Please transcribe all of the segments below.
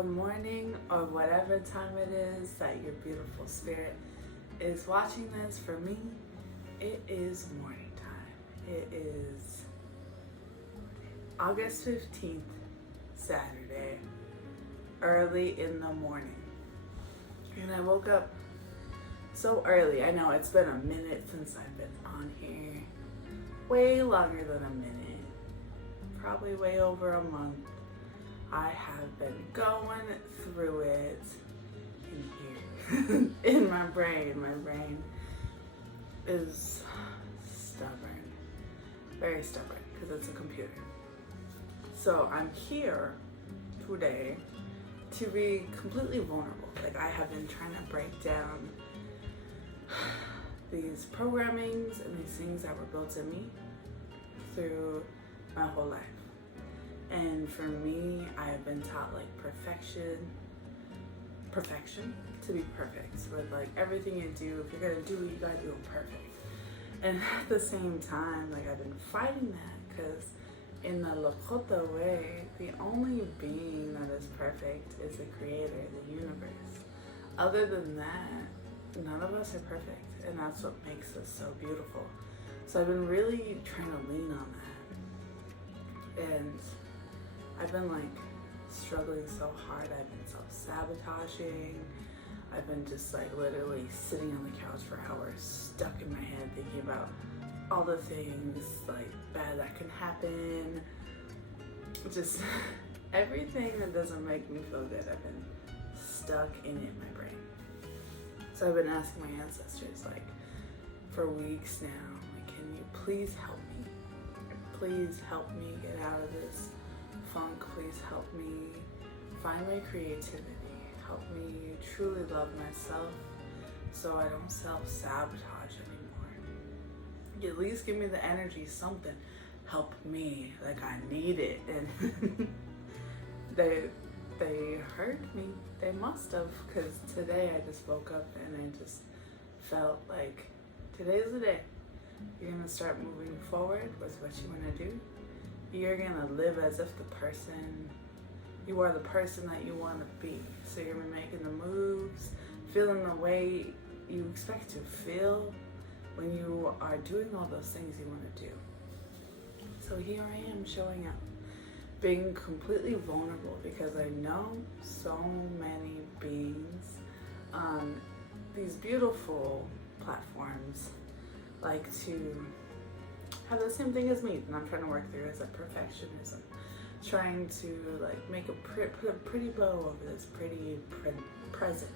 good morning, or whatever time it is that your beautiful spirit is watching this. For me, it is morning time. It is August 15th, Saturday, early in the morning. And I woke up so early. I know it's been a minute since I've been on here. Way longer than a minute. Probably way over a month. I have been going through it in here, in my brain. My brain is stubborn, very stubborn, because it's a computer. So I'm here today to be completely vulnerable. Like, I have been trying to break down these programmings and these things that were built in me through my whole life. And for me, I have been taught like perfection to be perfect. With like everything you do, if you're gonna do it, you gotta do it perfect. And at the same time, like, I've been fighting that because in the Lakota way, the only being that is perfect is the creator, the universe. Other than that, none of us are perfect, and that's what makes us so beautiful. So I've been really trying to lean on that. And I've been like struggling so hard. I've been self-sabotaging. I've been just like literally sitting on the couch for hours, stuck in my head, thinking about all the things like bad that can happen. Just everything that doesn't make me feel good. I've been stuck in my brain. So I've been asking my ancestors like for weeks now, like, can you please help me? Please help me get out of this funk. Please help me find my creativity. Help me truly love myself so I don't self-sabotage anymore. At least give me the energy, something. Help me, like I need it. And they heard me. They must have, because today I just woke up and I just felt like today's the day. You're gonna start moving forward with what you wanna do. You're gonna live as if you are the person that you wanna be. So you're making the moves, feeling the way you expect to feel when you are doing all those things you wanna do. So here I am showing up, being completely vulnerable, because I know so many beings on these beautiful platforms like to have the same thing as me, and I'm trying to work through, is like perfectionism, trying to like make put a pretty bow over this pretty present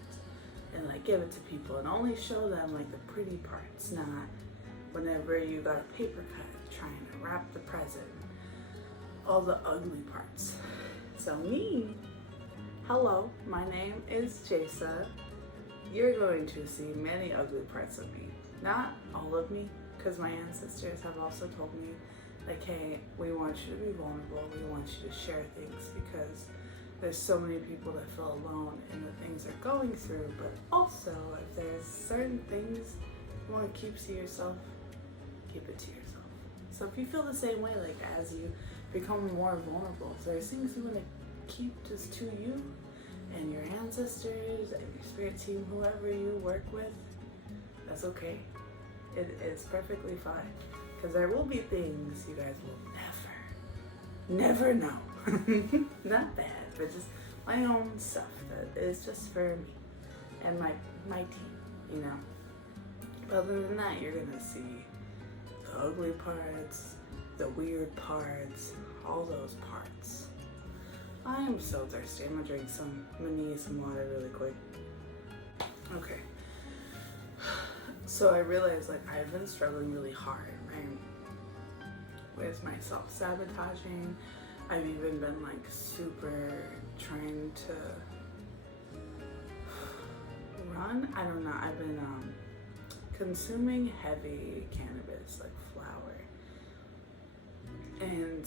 and like give it to people and only show them like the pretty parts, not whenever you got a paper cut trying to wrap the present, all the ugly parts. So me, hello, my name is Jasa. You're going to see many ugly parts of me, not all of me, because my ancestors have also told me, like, hey, we want you to be vulnerable, we want you to share things, because there's so many people that feel alone in the things they're going through. But also, if there's certain things you want to keep to yourself, keep it to yourself. So if you feel the same way, like as you become more vulnerable, if there's things you want to keep just to you and your ancestors and your spirit team, whoever you work with, that's okay. It's perfectly fine, because there will be things you guys will never know. Not bad, but just my own stuff that is just for me and my team, you know. But other than that, you're gonna see the ugly parts, the weird parts, all those parts. I am so thirsty. I'm gonna drink some water really quick. Okay. So I realized, like, I've been struggling really hard, right? With my self-sabotaging. I've even been like super trying to run. I don't know. I've been consuming heavy cannabis, like flower. And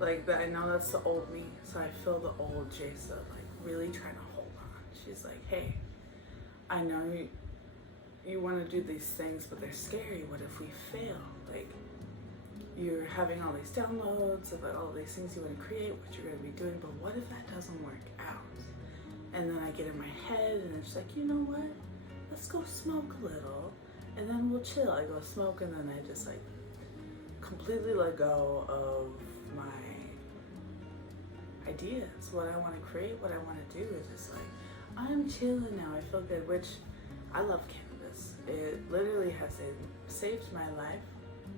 like I know that's the old me. So I feel the old Jasa like really trying to hold on. She's like, hey, I know you want to do these things, but they're scary. What if we fail? Like, you're having all these downloads about all these things you want to create, what you're going to be doing, but what if that doesn't work out? And then I get in my head and it's like, you know what? Let's go smoke a little and then we'll chill. I go smoke and then I just like completely let go of my ideas, what I want to create, what I want to do. Is just like, I'm chilling now, I feel good, which I love cannabis. It literally has saved my life,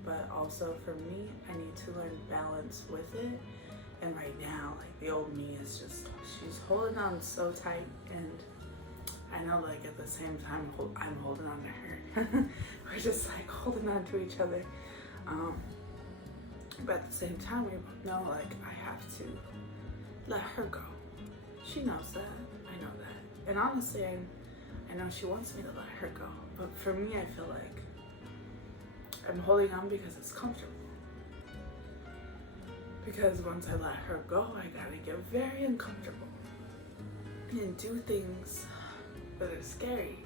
but also for me, I need to learn balance with it. And right now, like the old me is just, she's holding on so tight, and I know like at the same time, I'm holding on to her. We're just like holding on to each other. But at the same time, we both know like I have to let her go. She knows that, I know that. And honestly, I know she wants me to let her go. But for me, I feel like I'm holding on because it's comfortable. Because once I let her go, I gotta get very uncomfortable and do things that are scary,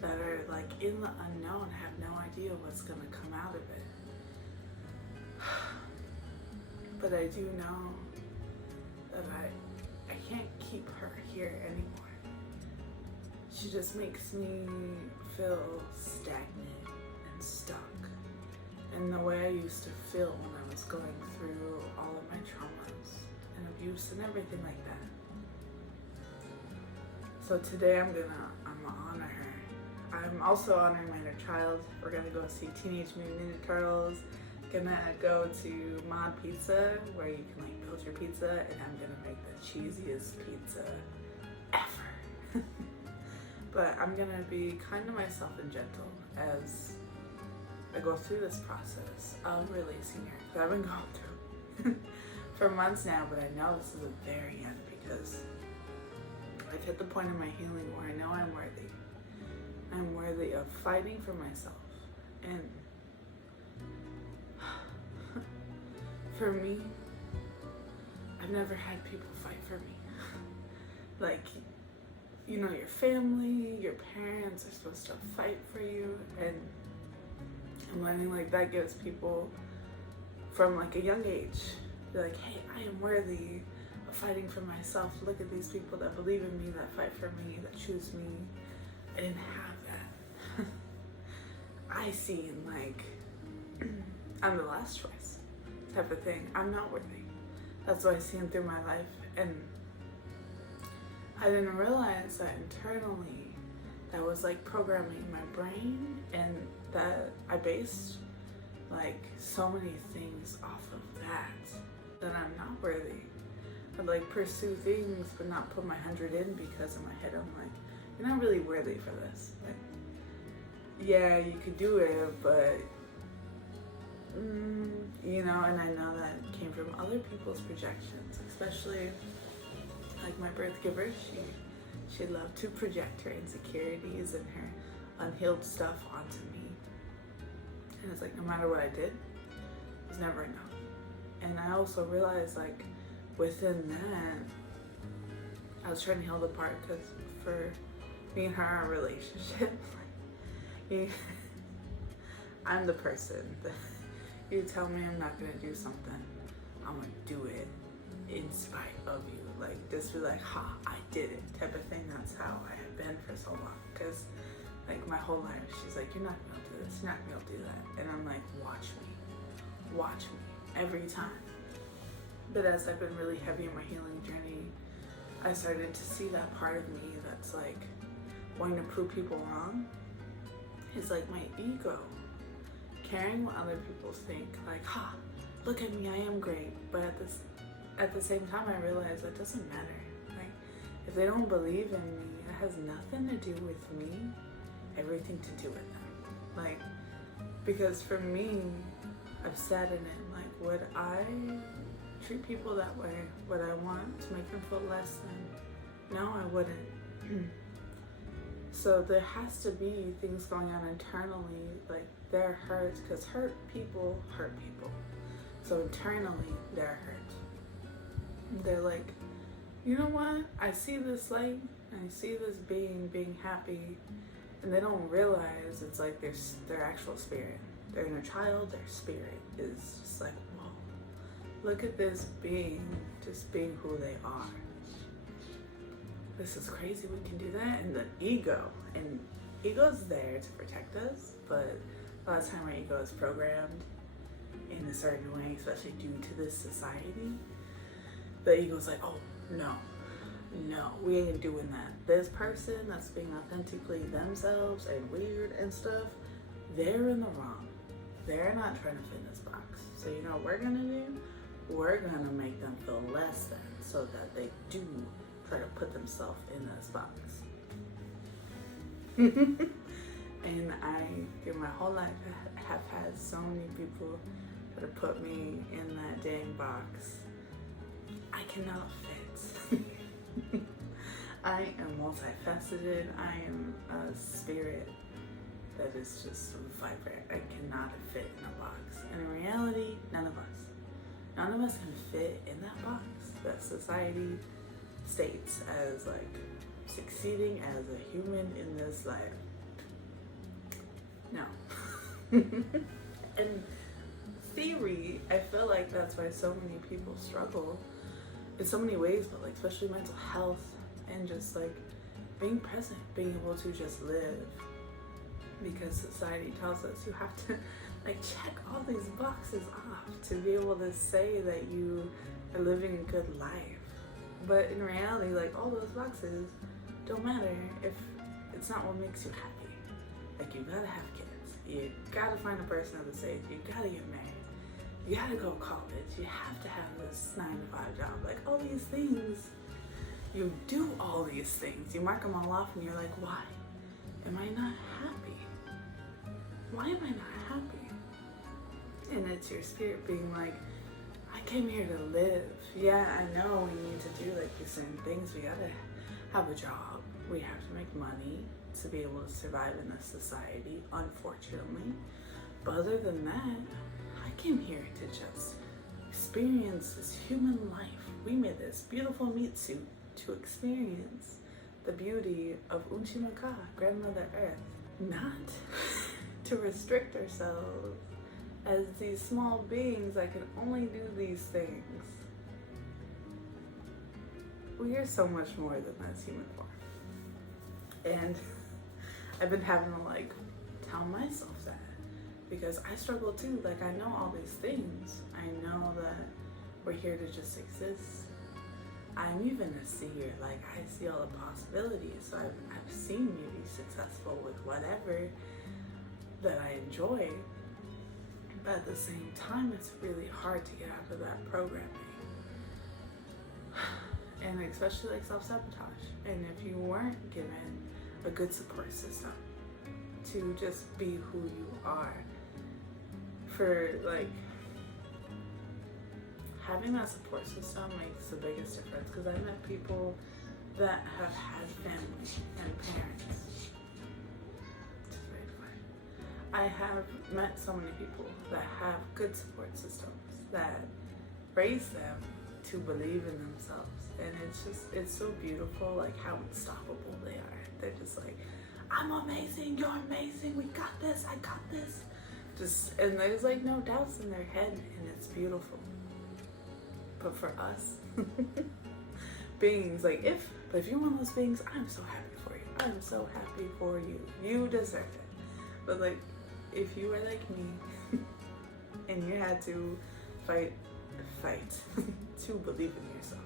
that are like in the unknown, have no idea what's gonna come out of it. But I do know that I can't keep her here anymore. She just makes me feel stagnant and stuck. And the way I used to feel when I was going through all of my traumas and abuse and everything like that. So today I'm gonna honor her. I'm also honoring my inner child. We're gonna go see Teenage Mutant Ninja Turtles. Gonna go to Mod Pizza, where you can like build your pizza, and I'm gonna make the cheesiest pizza ever. But I'm gonna be kind to myself and gentle as I go through this process of releasing her, that I've been going through for months now, but I know this is the very end because I've hit the point in my healing where I know I'm worthy. I'm worthy of fighting for myself. And for me, I've never had people fight for me. Like, you know, your family, your parents are supposed to fight for you, and I'm learning like that gives people from like a young age, be like, hey, I am worthy of fighting for myself. Look at these people that believe in me, that fight for me, that choose me. I didn't have that. I seen like I'm the last choice type of thing. I'm not worthy. That's what I seen through my life, and I didn't realize that internally that was like programming my brain, and that I based like so many things off of that I'm not worthy. I'd like pursue things but not put my 100 in because in my head I'm like, you're not really worthy for this. Like, yeah, you could do it, but you know, and I know that came from other people's projections, especially like my birth giver. She loved to project her insecurities and her unhealed stuff onto me. And it's like, no matter what I did, it was never enough. And I also realized like within that, I was trying to heal the part because for me and her, our relationship, like, I'm the person that you tell me I'm not gonna do something, I'm gonna do it in spite of you. Like, just be like, ha, I did it type of thing. That's how I have been for so long. Because like my whole life, she's like, you're not gonna be able to do this, you're not gonna be able to do that. And I'm like, watch me, every time. But as I've been really heavy in my healing journey, I started to see that part of me that's like wanting to prove people wrong. It's like my ego, caring what other people think. Like, ha, look at me, I am great. But at the same time, I realized that doesn't matter. Like, if they don't believe in me, it has nothing to do with me, everything to do with them. Like, because for me, I've said in it, like, would I treat people that way? Would I want to make them feel less than? No, I wouldn't. So there has to be things going on internally, like they're hurt, because hurt people hurt people. So internally, they're hurt. They're like, you know what? I see this light, and I see this being happy, and they don't realize it's like their actual spirit. their inner child, their spirit is just like, whoa, look at this being, just being who they are. This is crazy, we can do that. And the ego, and ego's there to protect us, but a lot of time our ego is programmed in a certain way, especially due to this society. The ego's like, oh, no, we ain't doing that. This person that's being authentically themselves and weird and stuff, they're in the wrong. They're not trying to fit in this box. So you know what we're gonna do? We're gonna make them feel less than so that they do try to put themselves in this box. And I, in my whole life, have had so many people that have put me in that dang box. I cannot fit. I am multifaceted. I am a spirit that is just vibrant. I cannot fit in a box. And in reality, none of us can fit in that box that society states as like succeeding as a human in this life. No. And theory, I feel like that's why so many people struggle in so many ways, but like especially mental health and just like being present, being able to just live, because society tells us you have to like check all these boxes off to be able to say that you are living a good life. But in reality, like all those boxes don't matter if it's not what makes you happy. Like you gotta have kids, you gotta find a person of this age, you gotta get married, you gotta go to college, you have to have this 9-to-5 job. Like all these things, you do all these things, you mark them all off and you're like, why am I not happy? Why am I not happy? And it's your spirit being like, I came here to live. Yeah, I know we need to do like these certain things. We gotta have a job. We have to make money to be able to survive in this society, unfortunately. But other than that, I came here to just experience this human life. We made this beautiful meat suit to experience the beauty of Unchimaka, Grandmother Earth, not to restrict ourselves as these small beings that can only do these things. We are so much more than this human form. And I've been having to like tell myself that, because I struggle too. Like I know all these things. I know that we're here to just exist. I'm even a seer. Like I see all the possibilities. So I've seen you be successful with whatever that I enjoy. But at the same time, it's really hard to get out of that programming. And especially like self-sabotage. And if you weren't given a good support system to just be who you are, for like having that support system makes the biggest difference. Because I met people that have had family and parents. I have met so many people that have good support systems that raise them to believe in themselves. And it's so beautiful, like how unstoppable they are. They're just like, I'm amazing, you're amazing, we got this, I got this. And there's like no doubts in their head, and it's beautiful. But for us, beings, like if you're one of those beings, I'm so happy for you. I'm so happy for you. You deserve it. But like, if you were like me and you had to fight to believe in yourself,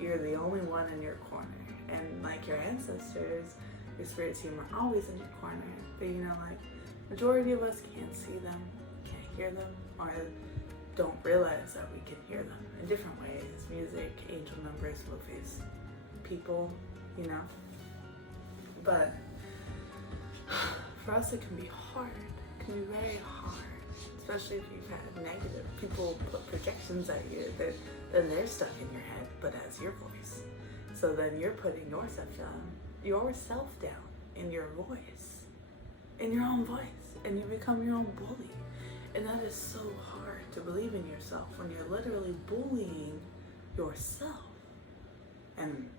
you're the only one in your corner. And like your ancestors, your spirit team are always in your corner. But you know, like majority of us can't see them, can't hear them, or don't realize that we can hear them in different ways. Music, angel numbers, movies, people, you know. But for us it can be hard. It can be very hard, especially if you've had negative people put projections at you, then they're stuck in your head, but as your voice. So then you're putting yourself down in your voice, in your own voice, and you become your own bully. And that is so hard to believe in yourself when you're literally bullying yourself. And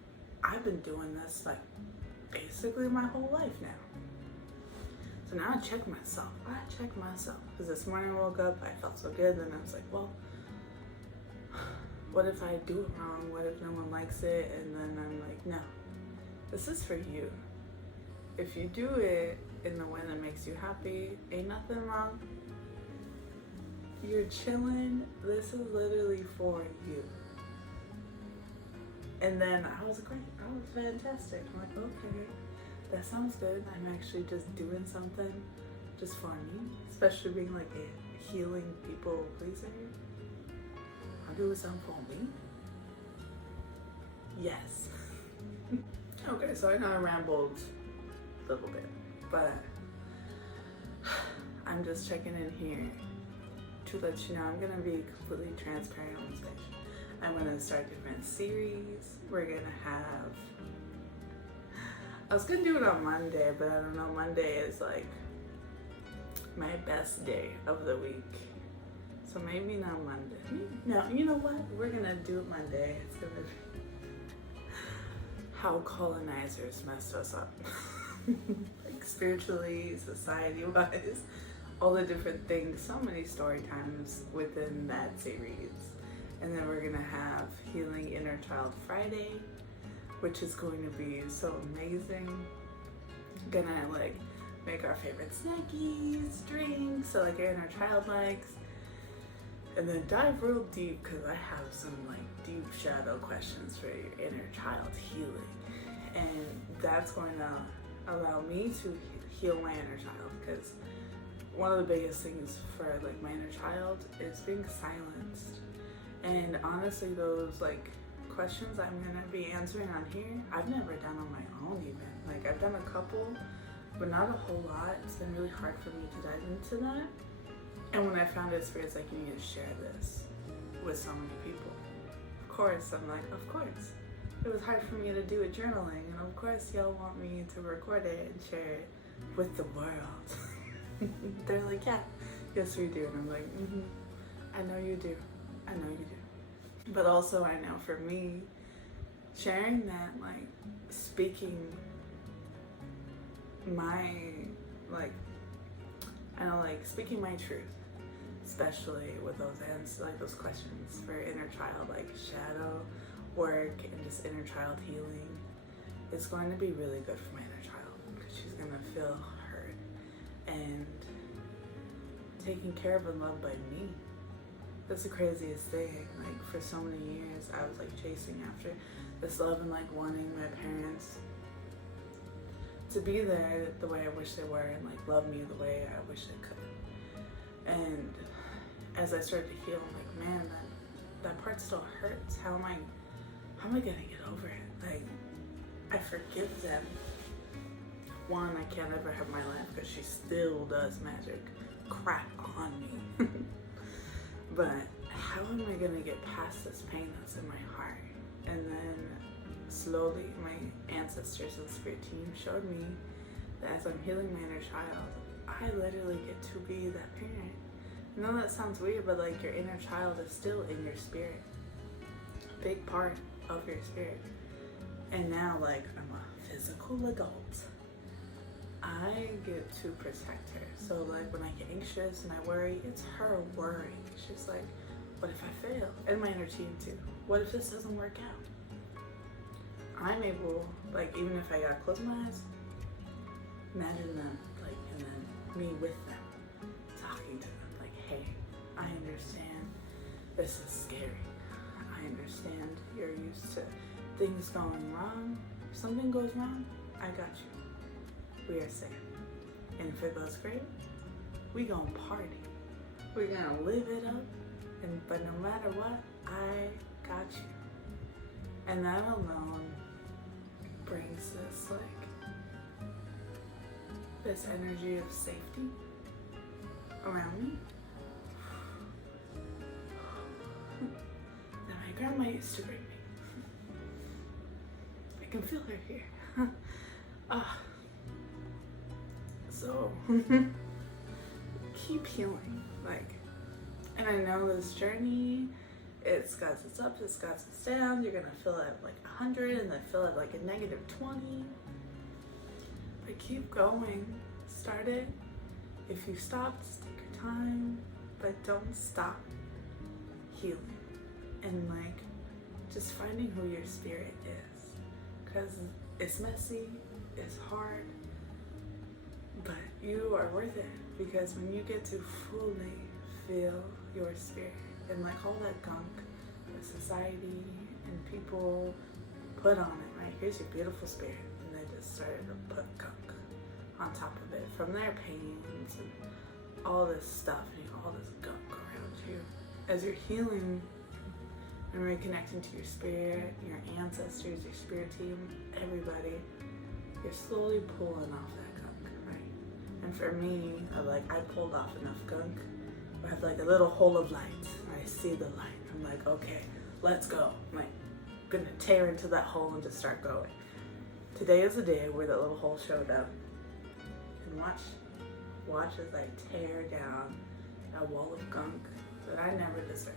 I've been doing this like basically my whole life now. So now I check myself. Because this morning I woke up, I felt so good. Then I was like, well, what if I do it wrong? What if no one likes it? And then I'm like, no, this is for you. If you do it in the way that makes you happy, ain't nothing wrong. You're chilling. This is literally for you. And then I was great. I was fantastic. I'm like, okay, that sounds good. I'm actually just doing something just for me, especially being like a healing people pleaser. I'll do something for me. Yes. Okay, so I know I rambled a little bit, but I'm just checking in here to let you know I'm gonna be completely transparent on this page. I'm gonna start different series. We're gonna have, I was gonna do it on Monday, but I don't know, Monday is like my best day of the week. So maybe not Monday. No, you know what? We're gonna do it Monday. It's gonna be how colonizers messed us up. Like spiritually, society-wise, all the different things, so many story times within that series. And then we're gonna have Healing Inner Child Friday, which is going to be so amazing. Gonna like make our favorite snackies, drinks, so like our inner child likes. And then dive real deep, because I have some like deep shadow questions for your inner child healing. And that's going to allow me to heal my inner child, because one of the biggest things for like my inner child is being silenced. And honestly, those like questions I'm gonna be answering on here, I've never done on my own even. Like I've done a couple, but not a whole lot. It's been really hard for me to dive into that. And when I found it, Spirit's like, you need to share this with so many people. Of course, I'm like, of course. It was hard for me to do it journaling, and of course y'all want me to record it and share it with the world. They're like, yeah, yes we do. And I'm like, I know you do. I know you do. But also I know for me, sharing that, like speaking my, like, I know, like speaking my truth, especially with those answers, like those questions for inner child, like shadow work and just inner child healing, it's going to be really good for my inner child, because she's going to feel heard and taken care of and loved by me. That's the craziest thing. Like for so many years I was like chasing after this love and like wanting my parents to be there the way I wish they were, and like love me the way I wish they could. And as I started to heal, I'm like, man, that part still hurts. How am I gonna get over it? Like, I forgive them. One, I can't ever have my life because she still does magic crap on me. But how am I gonna get past this pain that's in my heart? And then slowly my ancestors and spirit team showed me that as I'm healing my inner child, I literally get to be that parent. I know that sounds weird, but like your inner child is still in your spirit, a big part of your spirit. And now like I'm a physical adult, I get to protect her. So like when I get anxious and I worry, it's her worry. She's like, what if I fail? And my inner team too. What if this doesn't work out? I'm able, like even if I gotta close my eyes, imagine them, like, and then me with them, talking to them, like, hey, I understand this is scary. I understand you're used to things going wrong. If something goes wrong, I got you. We are safe. And if it goes great, we gonna party. We're gonna live it up. But no matter what, I got you. And that alone brings this like this energy of safety around me that my grandma used to bring me. I can feel her here. So keep healing, like, and I know this journey, it's got its ups, it's got its downs. You're gonna feel at like 100 and then feel at like a -20. But keep going. Start it If you stop, just take your time, but don't stop healing and like just finding who your spirit is, because it's messy, it's hard, but you are worth it, because when you get to fully feel your spirit and like all that gunk that society and people put on it, right? Here's your beautiful spirit, and they just started to put gunk on top of it from their pains and all this stuff, and all this gunk around you. As you're healing and reconnecting to your spirit, your ancestors, your spirit team, everybody, you're slowly pulling off that gunk, right? And for me, I pulled off enough gunk. I have like a little hole of light. I see the light. I'm like, okay, let's go. I'm like, gonna tear into that hole and just start going. Today is the day where that little hole showed up. And watch as I tear down that wall of gunk that I never deserved.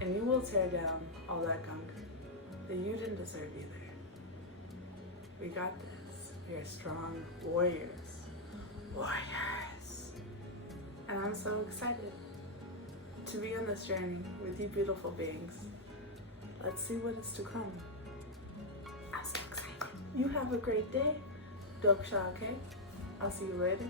And you will tear down all that gunk that you didn't deserve either. We got this. We are strong warriors. Warriors. And I'm so excited to be on this journey with you beautiful beings. Let's see what is to come. I'm so excited. You have a great day. Dope Shaw, okay? I'll see you later.